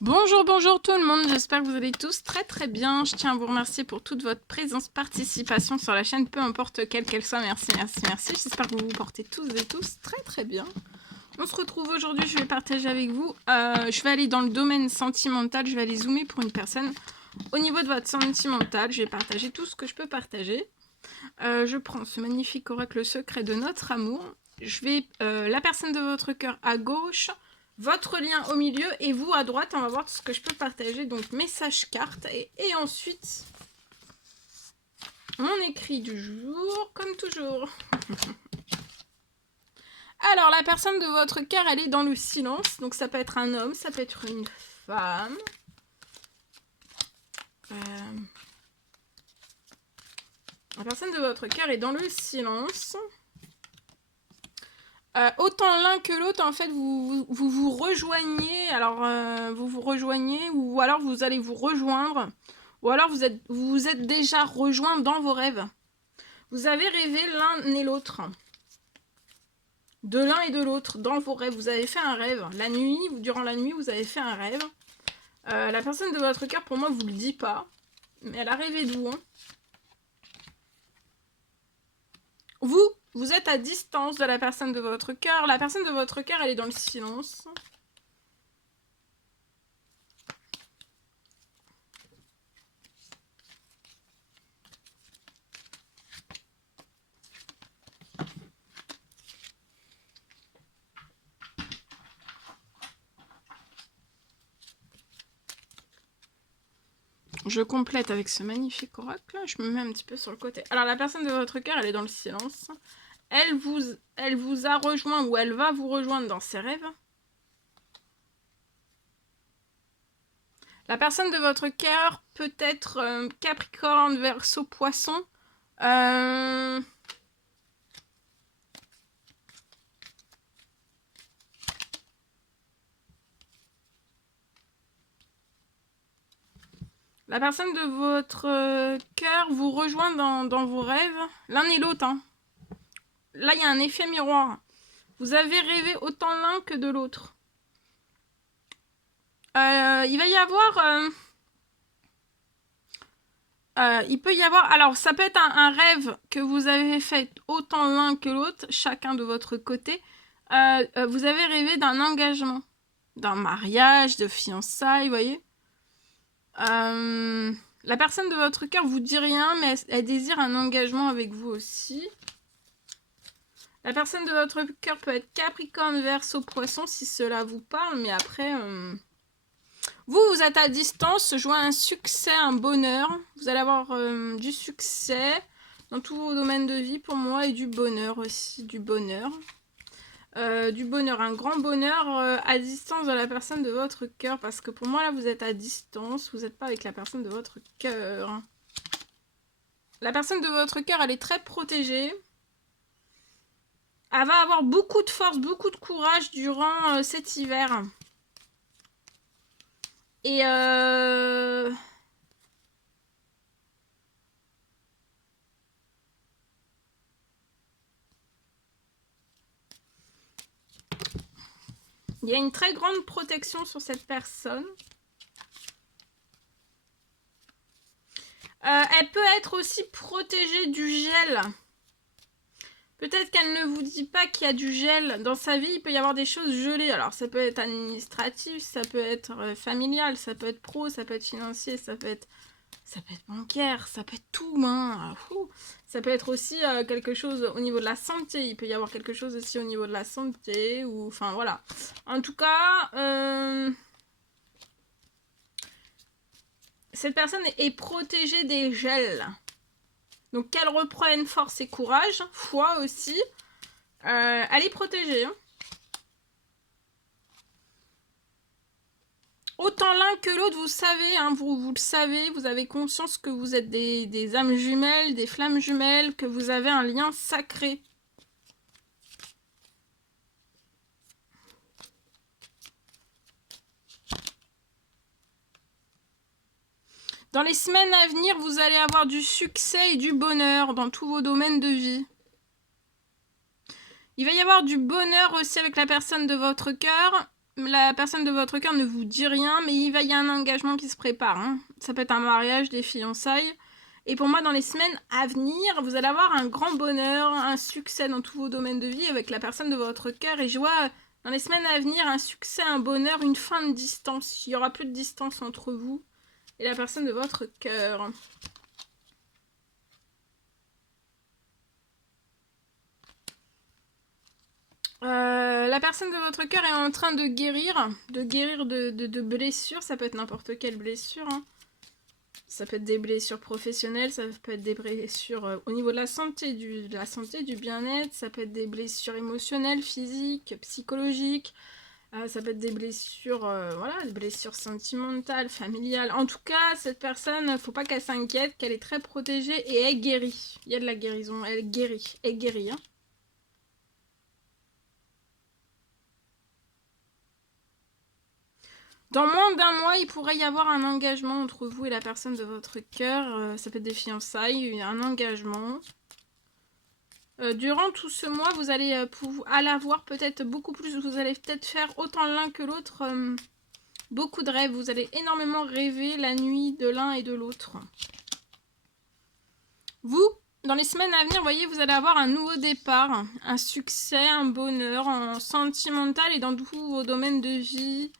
Bonjour, bonjour tout le monde, j'espère que vous allez tous très bien. Je tiens à vous remercier pour toute votre présence, participation sur la chaîne, peu importe quelle qu'elle soit. Merci, merci, merci. J'espère que vous vous portez tous et tous très bien. On se retrouve aujourd'hui, je vais partager avec vous. Je vais aller dans le domaine sentimental, je vais aller zoomer pour une personne. Au niveau de votre sentimental, je vais partager tout ce que je peux partager. Je prends ce magnifique oracle secret de notre amour. Je vais la personne de votre cœur à gauche, votre lien au milieu et vous à droite. On va voir ce que je peux partager. Donc message carte et ensuite mon écrit du jour comme toujours. Alors la personne de votre cœur, elle est dans le silence. Donc ça peut être un homme, ça peut être une femme. La personne de votre cœur est dans le silence. Autant l'un que l'autre, en fait, vous rejoignez. Alors, vous vous rejoignez, ou alors vous allez vous rejoindre, ou alors vous êtes déjà rejoints dans vos rêves. Vous avez rêvé l'un et l'autre, de l'un et de l'autre dans vos rêves. Vous avez fait un rêve la nuit, durant la nuit, vous avez fait un rêve. La personne de votre cœur, pour moi, vous le dit pas, mais elle a rêvé de vous. Vous êtes à distance de la personne de votre cœur. La personne de votre cœur, elle est dans le silence. Je complète avec ce magnifique oracle. Je me mets un petit peu sur le côté. Alors, la personne de votre cœur, elle est dans le silence. Elle vous a rejoint ou elle va vous rejoindre dans ses rêves. La personne de votre cœur peut être Capricorne, Verseau, Poisson. La personne de votre cœur vous rejoint dans vos rêves. L'un et l'autre. Hein. Là, il y a un effet miroir. Vous avez rêvé autant l'un que de l'autre. Il va y avoir... il peut y avoir... Alors, ça peut être un rêve que vous avez fait autant l'un que l'autre, chacun de votre côté. Vous avez rêvé d'un engagement, d'un mariage, de fiançailles, vous voyez. La personne de votre cœur vous dit rien, mais elle désire un engagement avec vous aussi. La personne de votre cœur peut être Capricorne, Verseau, Poisson, si cela vous parle, mais après... Vous êtes à distance, joint un succès, un bonheur. Vous allez avoir du succès dans tous vos domaines de vie pour moi et du bonheur aussi, du bonheur. Un grand bonheur à distance de la personne de votre cœur. Parce que pour moi, là, vous êtes à distance, vous n'êtes pas avec la personne de votre cœur. La personne de votre cœur, elle est très protégée. Elle va avoir beaucoup de force, beaucoup de courage durant cet hiver. Et il y a une très grande protection sur cette personne. Elle peut être aussi protégée du gel. Peut-être qu'elle ne vous dit pas qu'il y a du gel dans sa vie. Il peut y avoir des choses gelées. Alors, ça peut être administratif, ça peut être familial, ça peut être pro, ça peut être financier, ça peut être bancaire, ça peut être tout. Hein. Ça peut être aussi quelque chose au niveau de la santé. Il peut y avoir quelque chose aussi au niveau de la santé. Enfin, voilà. En tout cas... cette personne est protégée des gels. Donc qu'elle reprenne force et courage, foi aussi. Elle est protégée. Hein. Autant l'un que l'autre, vous savez, hein, vous le savez, vous avez conscience que vous êtes des âmes jumelles, des flammes jumelles, que vous avez un lien sacré. Dans les semaines à venir, vous allez avoir du succès et du bonheur dans tous vos domaines de vie. Il va y avoir du bonheur aussi avec la personne de votre cœur, la personne de votre cœur ne vous dit rien, mais il y a un engagement qui se prépare. Hein. Ça peut être un mariage, des fiançailles. Et pour moi, dans les semaines à venir, vous allez avoir un grand bonheur, un succès dans tous vos domaines de vie avec la personne de votre cœur. Et je vois dans les semaines à venir un succès, un bonheur, une fin de distance. Il n'y aura plus de distance entre vous et la personne de votre cœur. La personne de votre cœur est en train de guérir de blessures. Ça peut être n'importe quelle blessure. Hein. Ça peut être des blessures professionnelles, ça peut être des blessures au niveau de la santé, du bien-être. Ça peut être des blessures émotionnelles, physiques, psychologiques. Ça peut être des blessures, voilà, des blessures sentimentales, familiales. En tout cas, cette personne, faut pas qu'elle s'inquiète, qu'elle est très protégée et elle guérit. Il y a de la guérison, elle guérit. Hein. Dans moins d'un mois, il pourrait y avoir un engagement entre vous et la personne de votre cœur. Ça peut être des fiançailles, un engagement. Durant tout ce mois, vous allez avoir peut-être beaucoup plus. Vous allez peut-être faire autant l'un que l'autre. Beaucoup de rêves. Vous allez énormément rêver la nuit de l'un et de l'autre. Vous, dans les semaines à venir, vous voyez, vous allez avoir un nouveau départ. Un succès, un bonheur en sentimental et dans tous vos domaines de vie.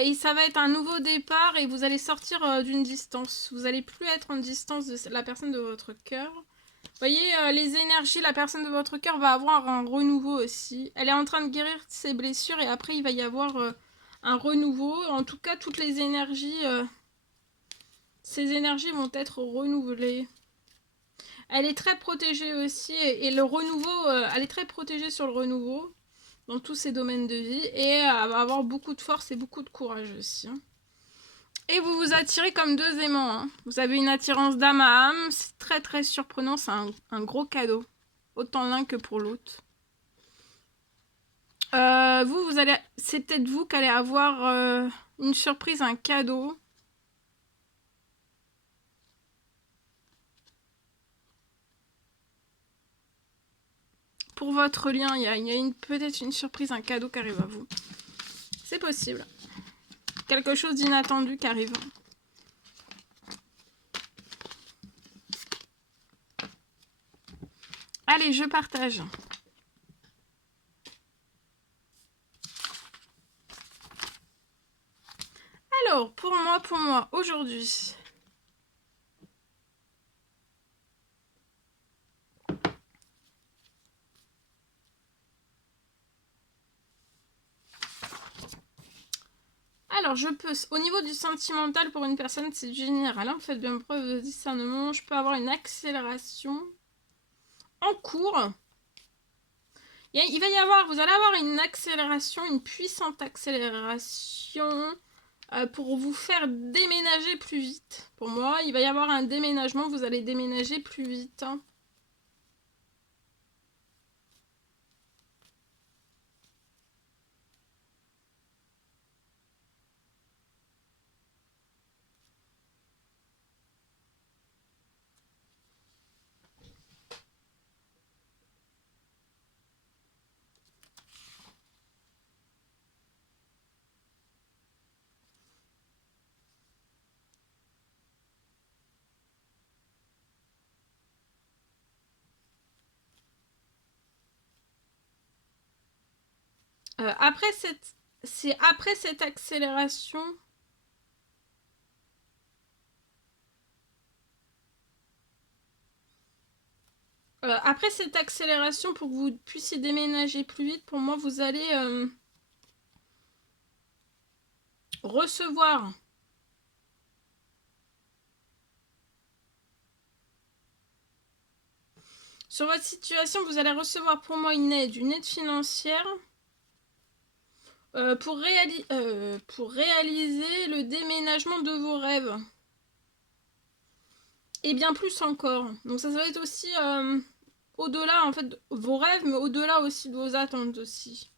Et ça va être un nouveau départ et vous allez sortir d'une distance. Vous n'allez plus être en distance de la personne de votre cœur. Vous voyez, les énergies, la personne de votre cœur va avoir un renouveau aussi. Elle est en train de guérir ses blessures et après il va y avoir un renouveau. En tout cas, toutes les énergies, ces énergies vont être renouvelées. Elle est très protégée aussi et le renouveau, elle est très protégée sur le renouveau. Dans tous ces domaines de vie et elle va avoir beaucoup de force et beaucoup de courage aussi. Hein. Et vous vous attirez comme deux aimants. Hein. Vous avez une attirance d'âme à âme, c'est très très surprenant, c'est un gros cadeau. Autant l'un que pour l'autre. Vous allez, c'est peut-être vous qui allez avoir une surprise, un cadeau. Pour votre lien, il y a peut-être une surprise, un cadeau qui arrive à vous. C'est possible. Quelque chose d'inattendu qui arrive. Allez, je partage. Alors, pour moi, aujourd'hui... Alors, je peux... Au niveau du sentimental, pour une personne, c'est général. Hein, faites bien preuve de discernement. Je peux avoir une accélération en cours. Il va y avoir... Vous allez avoir une accélération, une puissante accélération pour vous faire déménager plus vite. Pour moi, il va y avoir un déménagement. Vous allez déménager plus vite. Hein. Après cette accélération... après cette accélération, pour que vous puissiez déménager plus vite, pour moi, vous allez recevoir sur votre situation, vous allez recevoir pour moi une aide financière pour réaliser le déménagement de vos rêves. Et bien plus encore. Donc ça va être aussi au-delà en fait de vos rêves, mais au-delà aussi de vos attentes aussi.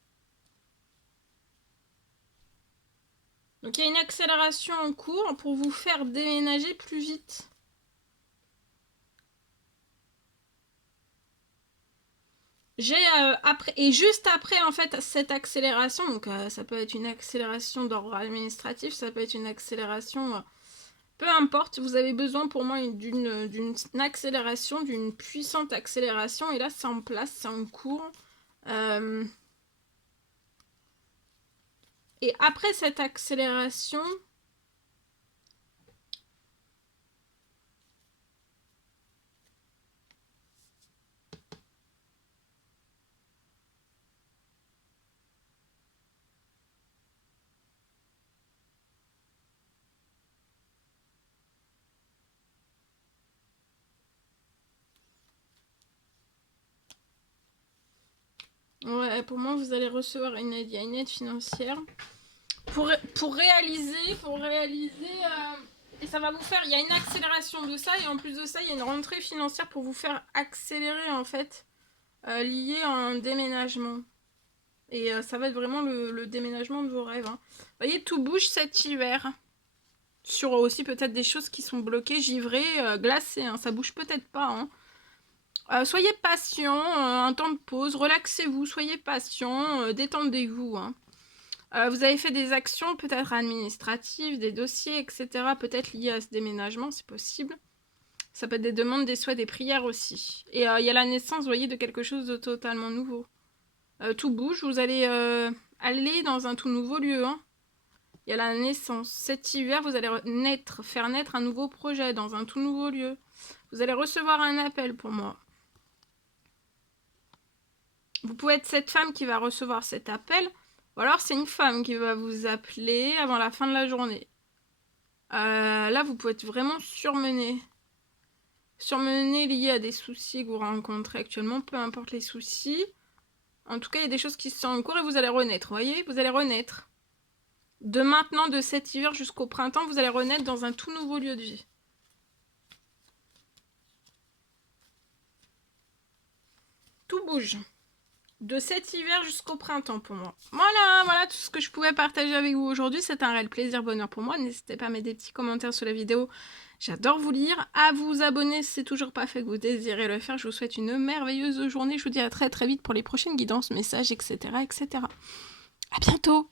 Donc il y a une accélération en cours pour vous faire déménager plus vite. après, et juste après, en fait, cette accélération, donc ça peut être une accélération d'ordre administratif, ça peut être une accélération... peu importe, vous avez besoin pour moi d'une accélération, d'une puissante accélération, et là c'est en place, c'est en cours. Et après cette accélération... Ouais, pour moi, vous allez recevoir une aide. Il y a une aide financière. Pour réaliser, et ça va vous faire... Il y a une accélération de ça, et en plus de ça, il y a une rentrée financière pour vous faire accélérer, en fait, lié à un déménagement. Et ça va être vraiment le déménagement de vos rêves. Hein. Vous voyez, tout bouge cet hiver. Sur aussi peut-être des choses qui sont bloquées, givrées, glacées. Hein. Ça bouge peut-être pas, hein. Soyez patient, un temps de pause, relaxez-vous, soyez patient, détendez-vous. Hein. Vous avez fait des actions peut-être administratives, des dossiers, etc. Peut-être liés à ce déménagement, c'est possible. Ça peut être des demandes, des souhaits, des prières aussi. Et il y a la naissance, vous voyez, de quelque chose de totalement nouveau. Tout bouge, vous allez aller dans un tout nouveau lieu. Hein. Il y a la naissance. Cet hiver, vous allez faire naître un nouveau projet dans un tout nouveau lieu. Vous allez recevoir un appel pour moi. Vous pouvez être cette femme qui va recevoir cet appel, ou alors c'est une femme qui va vous appeler avant la fin de la journée. Là, vous pouvez être vraiment surmené. Surmené lié à des soucis que vous rencontrez actuellement, peu importe les soucis. En tout cas, il y a des choses qui sont en cours et vous allez renaître. Vous voyez, vous allez renaître. De maintenant, de cet hiver jusqu'au printemps, vous allez renaître dans un tout nouveau lieu de vie. Tout bouge. De cet hiver jusqu'au printemps pour moi. Voilà tout ce que je pouvais partager avec vous aujourd'hui. C'est un réel plaisir, bonheur pour moi. N'hésitez pas à mettre des petits commentaires sous la vidéo. J'adore vous lire. À vous abonner si c'est toujours pas fait que vous désirez le faire. Je vous souhaite une merveilleuse journée. Je vous dis à très très vite pour les prochaines guidances, messages, etc. etc. À bientôt!